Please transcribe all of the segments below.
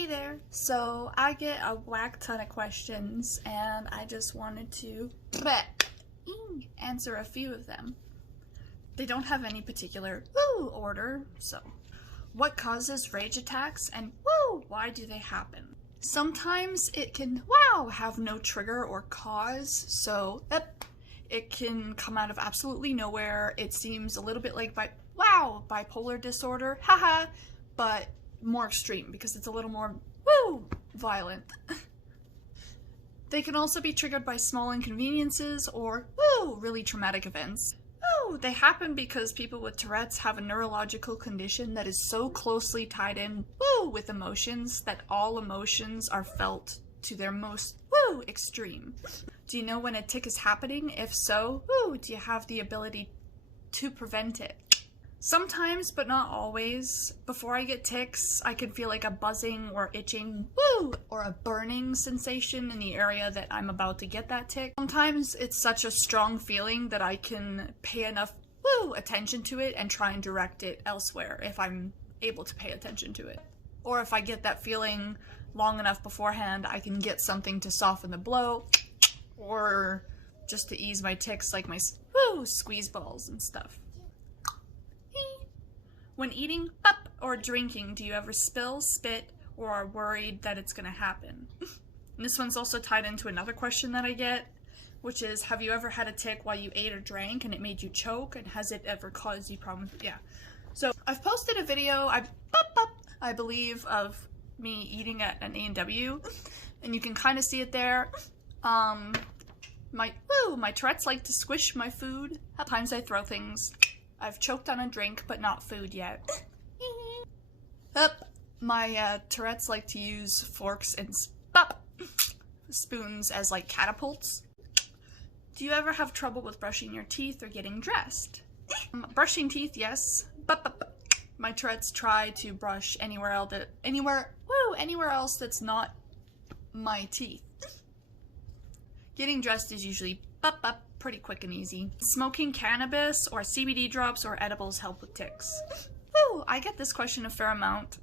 Hey there! So I get a whack ton of questions and I just wanted to answer a few of them. They don't have any particular order, so what causes rage attacks and why do they happen? Sometimes it can have no trigger or cause, so it can come out of absolutely nowhere. It seems a little bit like bipolar disorder, but more extreme because it's a little more violent. They can also be triggered by small inconveniences or really traumatic events. They happen because people with Tourette's have a neurological condition that is so closely tied in with emotions that all emotions are felt to their most extreme. Do you know when a tic is happening? If so, do you have the ability to prevent it? Sometimes, but not always. Before I get tics, I can feel like a buzzing or itching, or a burning sensation in the area that I'm about to get that tic. Sometimes it's such a strong feeling that I can pay enough attention to it and try and direct it elsewhere if I'm able to pay attention to it. Or if I get that feeling long enough beforehand, I can get something to soften the blow, or just to ease my tics, like my squeeze balls and stuff. When eating or drinking, do you ever spill, spit, or are worried that it's gonna happen? And this one's also tied into another question that I get, which is, have you ever had a tic while you ate or drank and it made you choke, and has it ever caused you problems? Yeah. So I've posted a video, I believe, of me eating at an A&W, and you can kind of see it there. My Tourette's like to squish my food. At times I throw things. I've choked on a drink, but not food yet. My Tourette's like to use forks and spoons as like catapults. Do you ever have trouble with brushing your teeth or getting dressed? Brushing teeth, yes. My Tourette's try to brush anywhere else that's not my teeth. Getting dressed is usually pretty quick and easy. Smoking cannabis or CBD drops or edibles help with tics. I get this question a fair amount.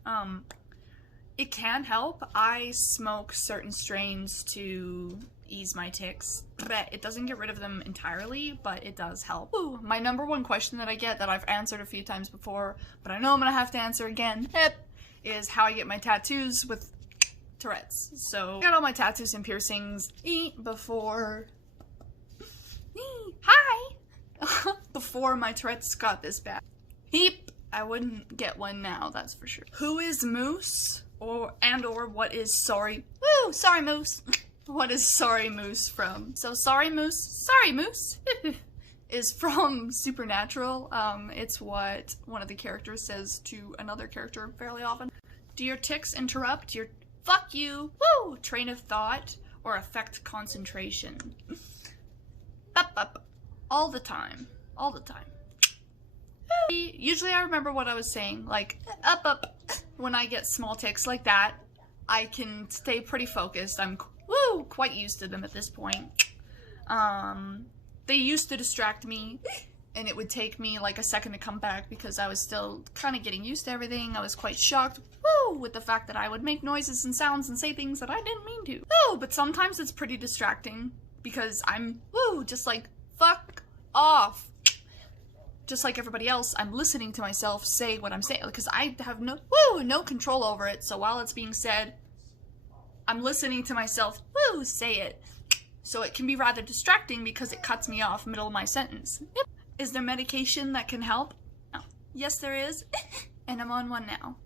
It can help. I smoke certain strains to ease my tics. It doesn't get rid of them entirely, but it does help. My number one question that I get that I've answered a few times before, but I know I'm gonna have to answer again, is how I get my tattoos with Tourette's. So I got all my tattoos and piercings before before my Tourette's got this bad. I wouldn't get one now, that's for sure. Who is Moose? Or what is Sorry Moose? What is Sorry Moose from? So Sorry Moose is from Supernatural. It's what one of the characters says to another character fairly often. Do your tics interrupt your fuck you train of thought or affect concentration? All the time. Usually I remember what I was saying, like when I get small tics like that, I can stay pretty focused. I'm quite used to them at this point. They used to distract me and it would take me like a second to come back because I was still kind of getting used to everything. I was quite shocked with the fact that I would make noises and sounds and say things that I didn't mean to. But sometimes it's pretty distracting because I'm just like, fuck off. Just like everybody else, I'm listening to myself say what I'm saying because I have no control over it. So while it's being said, I'm listening to myself say it. So it can be rather distracting because it cuts me off middle of my sentence. Is there medication that can help? Oh, yes there is, and I'm on one now.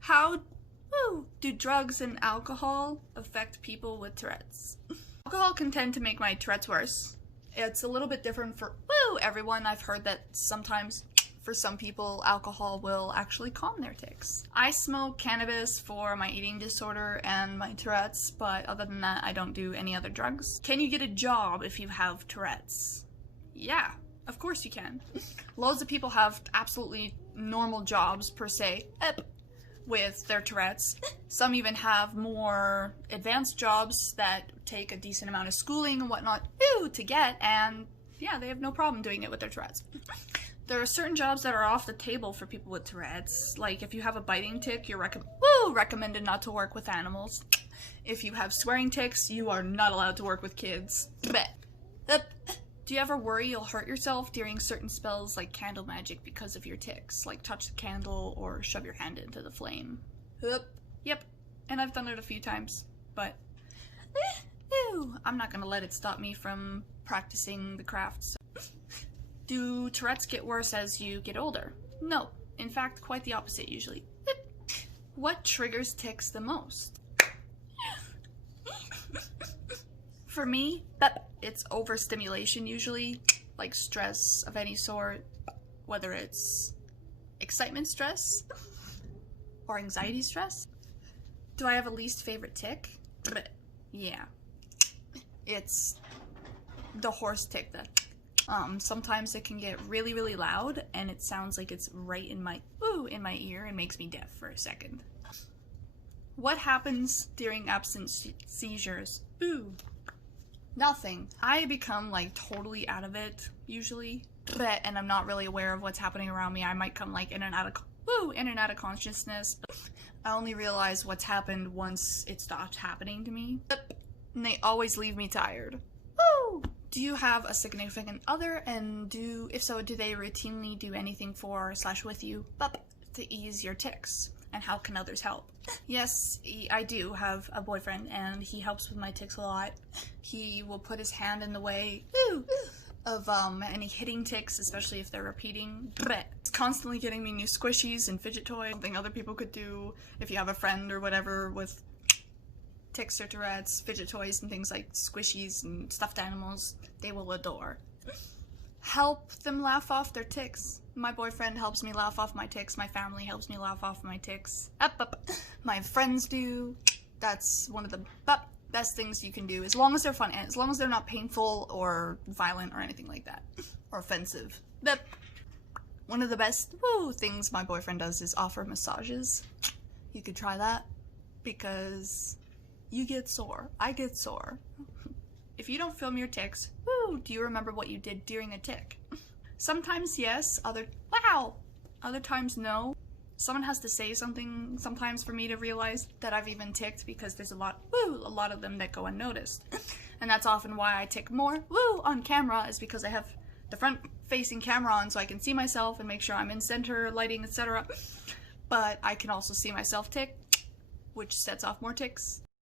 How do drugs and alcohol affect people with Tourette's? Alcohol can tend to make my Tourette's worse. It's a little bit different for everyone. I've heard that sometimes for some people alcohol will actually calm their tics. I smoke cannabis for my eating disorder and my Tourette's, but other than that I don't do any other drugs. Can you get a job if you have Tourette's? Yeah, of course you can. Loads of people have absolutely normal jobs per se with their Tourette's. Some even have more advanced jobs that take a decent amount of schooling and whatnot to get, and yeah, they have no problem doing it with their Tourette's. There are certain jobs that are off the table for people with Tourette's. Like, if you have a biting tic, you're recommended not to work with animals. If you have swearing tics, you are not allowed to work with kids. Do you ever worry you'll hurt yourself during certain spells like candle magic because of your tics? Like touch the candle or shove your hand into the flame? Yep. And I've done it a few times, but I'm not gonna let it stop me from practicing the craft. Do Tourette's get worse as you get older? No. In fact, quite the opposite usually. What triggers tics the most? For me, it's overstimulation usually, like stress of any sort, whether it's excitement stress or anxiety stress. Do I have a least favorite tic? Yeah. It's the horse tic that sometimes it can get really, really loud and it sounds like it's right in my ear and makes me deaf for a second. What happens during absent seizures? Nothing. I become like totally out of it usually, and I'm not really aware of what's happening around me. I might come like in and out of consciousness. I only realize what's happened once it stops happening to me, and they always leave me tired. Do you have a significant other, and if so, do they routinely do anything for/with you to ease your tics? And how can others help? Yes, I do have a boyfriend, and he helps with my tics a lot. He will put his hand in the way of any hitting tics, especially if they're repeating. It's constantly getting me new squishies and fidget toys, something other people could do if you have a friend or whatever with tics or Tourette's, fidget toys and things like squishies and stuffed animals, they will adore. Help them laugh off their tics. My boyfriend helps me laugh off my tics. My family helps me laugh off my tics. My friends do. That's one of the best things you can do, as long as they're fun and as long as they're not painful or violent or anything like that, or offensive. One of the best things my boyfriend does is offer massages. You could try that, because you get sore. I get sore. If you don't film your tics, do you remember what you did during a tic? Sometimes yes, other times no. Someone has to say something sometimes for me to realize that I've even ticked, because there's a lot of them that go unnoticed. And that's often why I tick more on camera, is because I have the front facing camera on so I can see myself and make sure I'm in center, lighting, etc. But I can also see myself tick, which sets off more tics.